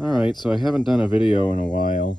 Alright, so I haven't done a video in a while,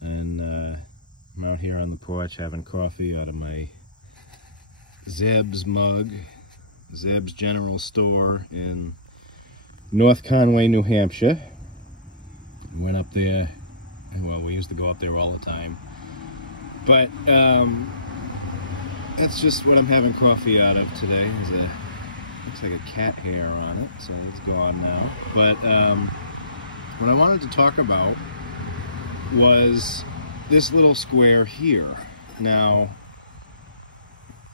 and I'm out here on the porch having coffee out of my Zeb's mug, Zeb's General Store in North Conway, New Hampshire. Went up there, well, we used to go up there all the time, but that's just what I'm having coffee out of today. Looks like a cat hair on it, so it's gone now. But what I wanted to talk about was this little square here. Now,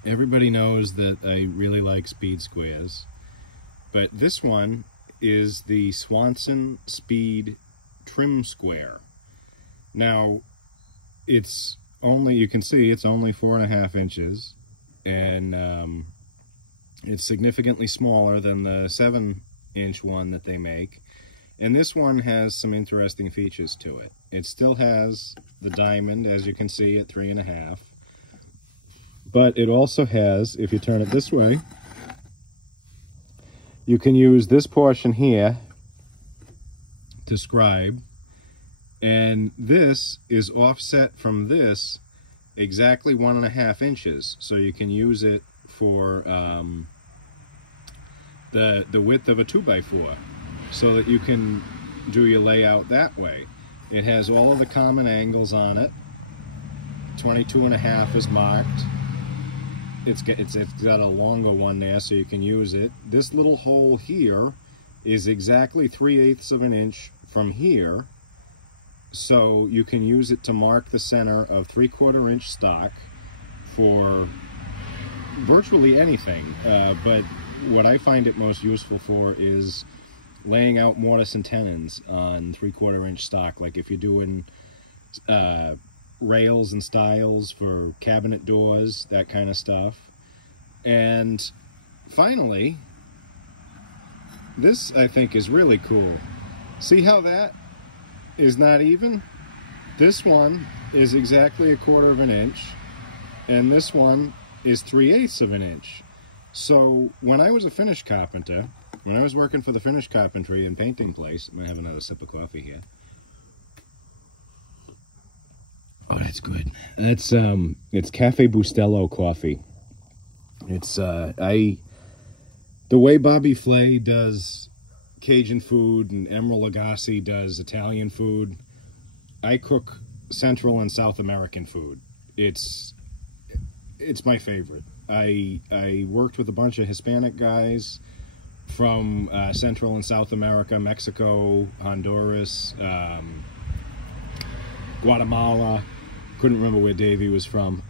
everybody knows that I really like speed squares, but this one is the Swanson Speed Trim Square. Now, it's only, you can see it's only 4.5 inches, and it's significantly smaller than the 7-inch one that they make. And this one has some interesting features to it. It still has the diamond, as you can see, at 3.5. But it also has, if you turn it this way, you can use this portion here to scribe. And this is offset from this exactly 1.5 inches. So you can use it for the width of a 2x4. So that you can do your layout that way. It has all of the common angles on it. 22.5 is marked. It's got a longer one there, so you can use it. This little hole here is exactly 3/8 of an inch from here, so you can use it to mark the center of 3/4 inch stock for virtually anything. But what I find it most useful for is laying out mortise and tenons on 3/4 inch stock, like if you're doing rails and stiles for cabinet doors, that kind of stuff. And finally, this I think is really cool. See how that is not even? This one is exactly 1/4 inch, and this one is 3/8 of an inch. So when I was a finish carpenter, when I was working for the finish carpentry and painting place, I'm gonna have another sip of coffee here. Oh, that's good. That's it's Cafe Bustelo coffee. It's the way Bobby Flay does Cajun food and Emeril Lagasse does Italian food, I cook Central and South American food. It's my favorite. I worked with a bunch of Hispanic guys from Central and South America, Mexico, Honduras, Guatemala. Couldn't remember where Davey was from.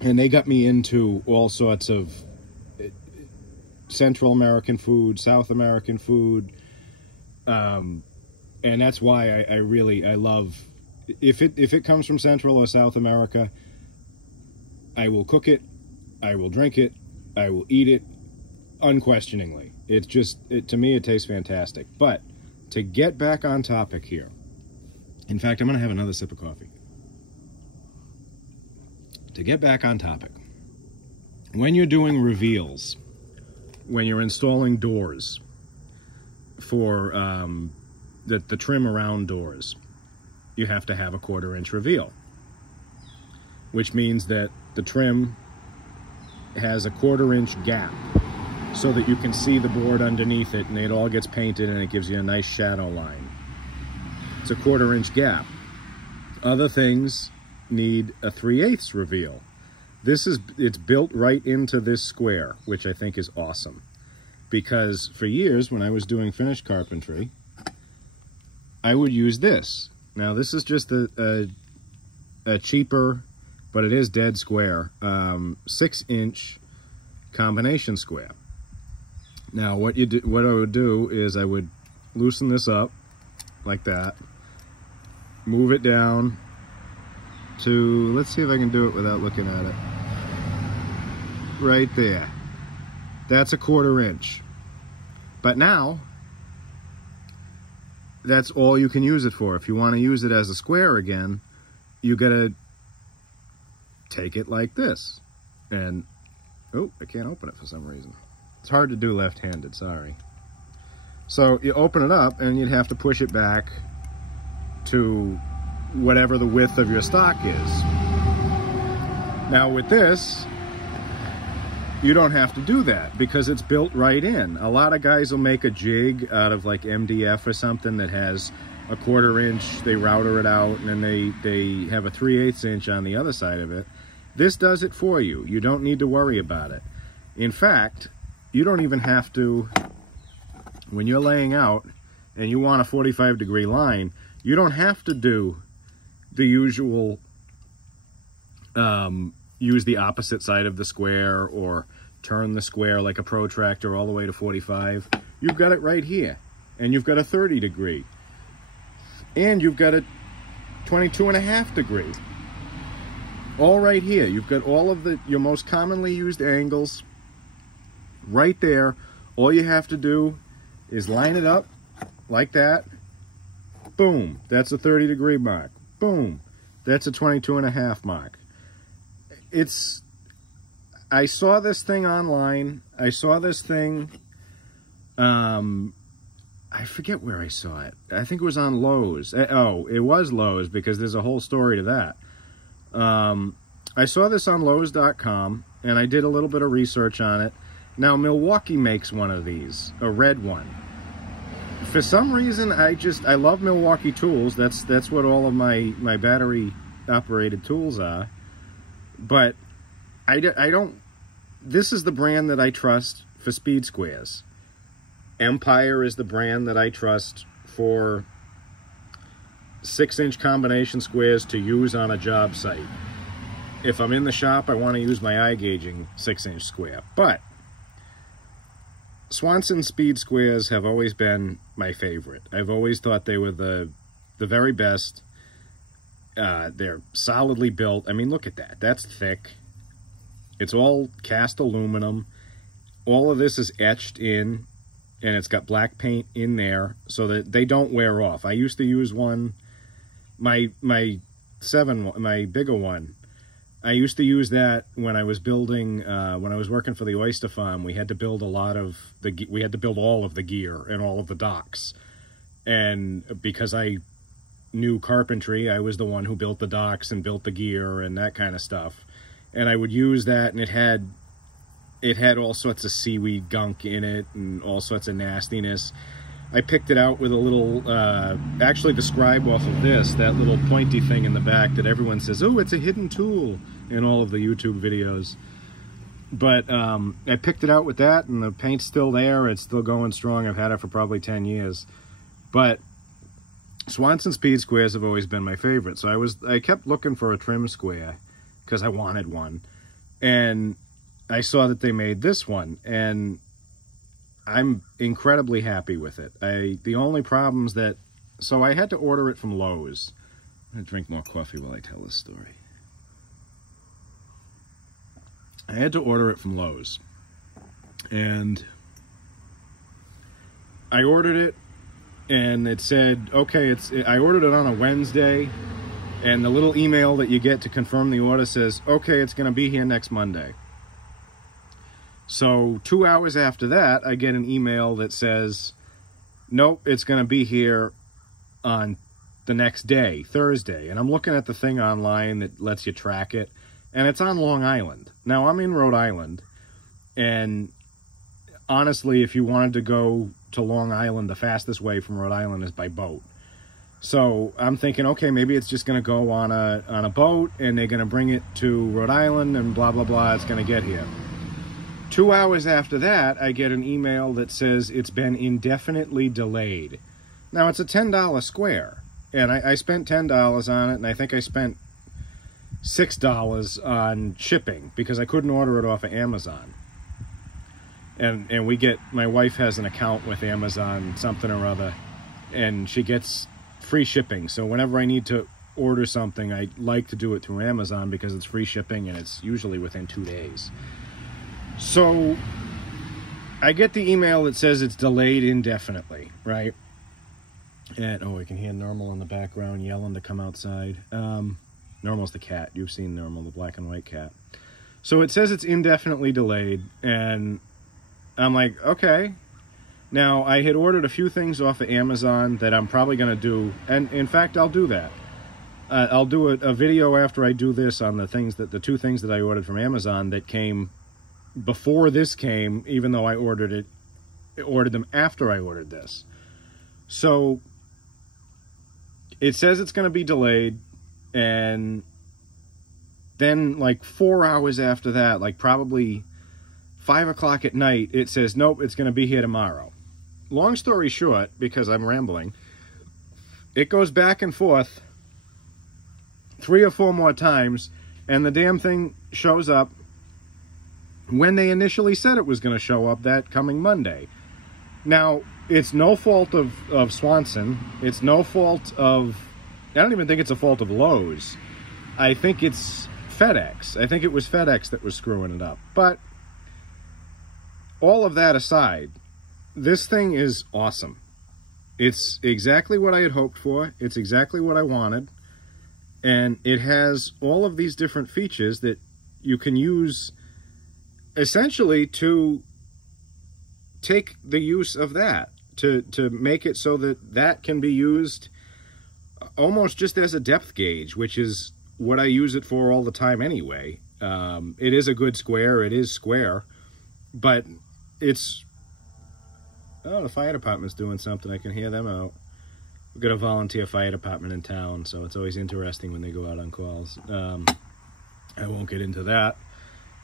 And they got me into all sorts of Central American food, South American food. And that's why I love, if it comes from Central or South America, I will cook it, I will drink it, I will eat it, unquestioningly. It's just, to me, it tastes fantastic. But to get back on topic here, in fact, I'm going to have another sip of coffee. To get back on topic, when you're doing reveals, when you're installing doors for the trim around doors, you have to have a 1/4 inch reveal, which means that the trim has a 1/4 inch gap so that you can see the board underneath it, and it all gets painted and it gives you a nice shadow line. It's a 1/4 inch gap. Other things need a 3/8 reveal. It's built right into this square, which I think is awesome. Because for years, when I was doing finish carpentry, I would use this. Now, this is just a cheaper, but it is dead square, 6-inch combination square. Now, what I would do is I would loosen this up like that, move it down to, let's see if I can do it without looking at it. Right there. That's a 1/4 inch. But now, that's all you can use it for. If you want to use it as a square again, you gotta take it like this. And, oh, I can't open it for some reason. It's hard to do left-handed, sorry. So you open it up and you'd have to push it back to whatever the width of your stock is. Now with this, you don't have to do that because it's built right in. A lot of guys will make a jig out of like MDF or something that has a 1/4 inch, they router it out, and then they have a 3/8 inch on the other side of it. This does it for you. You don't need to worry about it. In fact, you don't even have to, when you're laying out and you want a 45-degree line, you don't have to do the usual use the opposite side of the square or turn the square like a protractor all the way to 45. You've got it right here, and you've got a 30-degree, and you've got a 22.5 degree, all right here. You've got all of your most commonly used angles right there. All you have to do is line it up like that. Boom, that's a 30-degree mark. Boom, that's a 22.5 mark. I saw this thing online. I saw this thing, I forget where I saw it. I think it was on Lowe's. Oh, it was Lowe's, because there's a whole story to that. I saw this on Lowes.com, and I did a little bit of research on it. Now, Milwaukee makes one of these, a red one. For some reason, I love Milwaukee tools. That's what all of my battery-operated tools are. But I don't, this is the brand that I trust for speed squares. Empire is the brand that I trust for 6-inch combination squares to use on a job site. If I'm in the shop, I want to use my eye gauging 6-inch square. But Swanson speed squares have always been my favorite. I've always thought they were the very best. They're solidly built. I mean, look at that. That's thick. It's all cast aluminum. All of this is etched in, and it's got black paint in there so that they don't wear off. I used to use one, my bigger one. I used to use that when I was building, when I was working for the oyster farm. We had to build all of the gear and all of the docks. And because I knew carpentry, I was the one who built the docks and built the gear and that kind of stuff. And I would use that, and it had all sorts of seaweed gunk in it and all sorts of nastiness. I picked it out with a little, actually the scribe off of this, that little pointy thing in the back that everyone says, oh, it's a hidden tool in all of the YouTube videos. But I picked it out with that, and the paint's still there. It's still going strong. I've had it for probably 10 years. But Swanson speed squares have always been my favorite. So I kept looking for a trim square because I wanted one. And I saw that they made this one, and I'm incredibly happy with it. The only problems so I had to order it from Lowe's. I'm going to drink more coffee while I tell this story. I had to order it from Lowe's, and I ordered it, and it said, okay, I ordered it on a Wednesday, and the little email that you get to confirm the order says, okay, it's going to be here next Monday. So 2 hours after that, I get an email that says, nope, it's going to be here on the next day, Thursday. And I'm looking at the thing online that lets you track it, and it's on Long Island. Now, I'm in Rhode Island, and honestly, if you wanted to go to Long Island, the fastest way from Rhode Island is by boat. So I'm thinking, okay, maybe it's just going to go on a boat, and they're going to bring it to Rhode Island, and blah, blah, blah, it's going to get here. 2 hours after that, I get an email that says it's been indefinitely delayed. Now, it's a $10 square, and I spent $10 on it, and I think I spent $6 on shipping because I couldn't order it off of Amazon. And my wife has an account with Amazon, something or other, and she gets free shipping. So whenever I need to order something, I like to do it through Amazon because it's free shipping, and it's usually within 2 days. So I get the email that says it's delayed indefinitely, right? And, oh, I can hear Normal in the background yelling to come outside. Normal's the cat. You've seen Normal, the black and white cat. So it says it's indefinitely delayed, and I'm like, okay. Now, I had ordered a few things off of Amazon that I'm probably going to do, and in fact, I'll do that. I'll do a video after I do this on the two things that I ordered from Amazon that came before this came, even though I ordered them after I ordered this. So it says it's going to be delayed, and then like 4 hours after that, like probably 5 o'clock at night, it says, nope, it's going to be here tomorrow. Long story short, because I'm rambling, it goes back and forth 3 or 4 more times, and the damn thing shows up when they initially said it was going to show up that coming Monday. Now, it's no fault of Swanson. It's no fault of... I don't even think it's a fault of Lowe's. I think it's FedEx. I think it was FedEx that was screwing it up. But all of that aside, this thing is awesome. It's exactly what I had hoped for. It's exactly what I wanted. And it has all of these different features that you can use essentially to take the use of that, to make it so that can be used almost just as a depth gauge, which is what I use it for all the time anyway. It is a good square. It is square. But it's... Oh, the fire department's doing something. I can hear them out. We've got a volunteer fire department in town, so it's always interesting when they go out on calls. I won't get into that.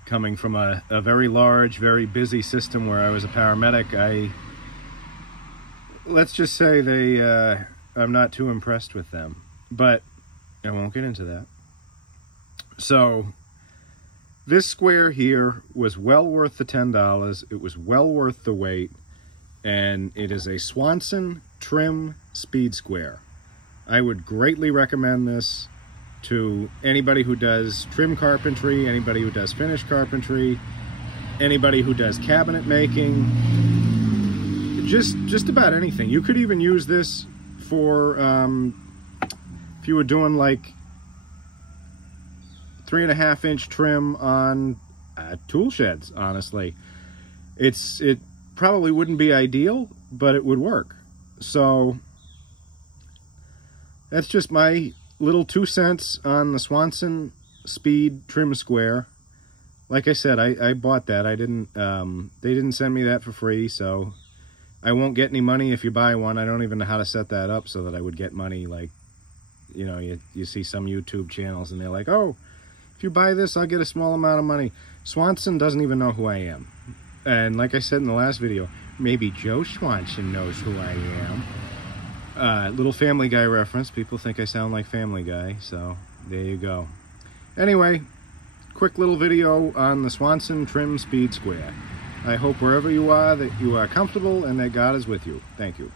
Coming from a very large, very busy system where I was a paramedic, let's just say I'm not too impressed with them. But I won't get into that. So this square here was well worth the $10. It was well worth the wait. And it is a Swanson trim speed square. I would greatly recommend this to anybody who does trim carpentry, anybody who does finish carpentry, anybody who does cabinet making, just about anything. You could even use this for if you were doing like 3.5-inch trim on tool sheds. Honestly, it probably wouldn't be ideal, but it would work. So that's just my little 2 cents on the Swanson Speed Trim Square. Like I said, I bought that. I didn't. They didn't send me that for free, so I won't get any money if you buy one. I don't even know how to set that up so that I would get money. Like, you know, you see some YouTube channels and they're like, oh, if you buy this, I'll get a small amount of money. Swanson doesn't even know who I am. And like I said in the last video, maybe Joe Swanson knows who I am. Little Family Guy reference. People think I sound like Family Guy, so there you go. Anyway, quick little video on the Swanson Trim Speed Square. I hope wherever you are that you are comfortable and that God is with you. Thank you.